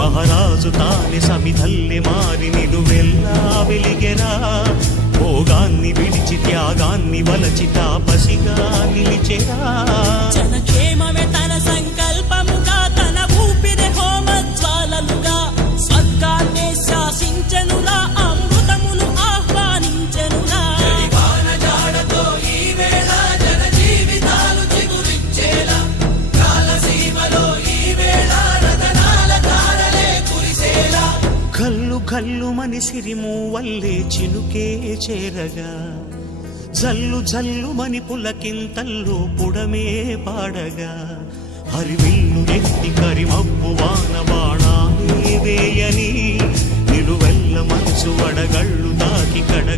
మహారాజు తానే సమిధల్లె మారి నిలువెల్లా వెలిగెరా భోగాన్ని విడిచి త్యాగాన్ని వలచి తాపసిగా నిలిచెరా జనక్షేమమే తన సంకల్పముగా తన ఊపిరి హోమజ్వాలలుగా స్వర్గాన్నే శాసించెనురా అమృతమును ఆహ్వానించెనురా జాడతో ఈ వేళ జన జీవితాలు చిగురించేలా కాలసీమలో ఈ వేళ రతనాల ధారలే కురిసేలా కల్లు కల్లు మని సిరిము వల్లే చినుకే చేరగా జల్లు జల్లు మని పులకింతల్లు పుడమే పాడగా హరివిల్లు ఎత్తి కరిమబ్బు వాన బాణాలే వేయని నిలువెల్ల మనసు వడగళ్ళు తాకి కడ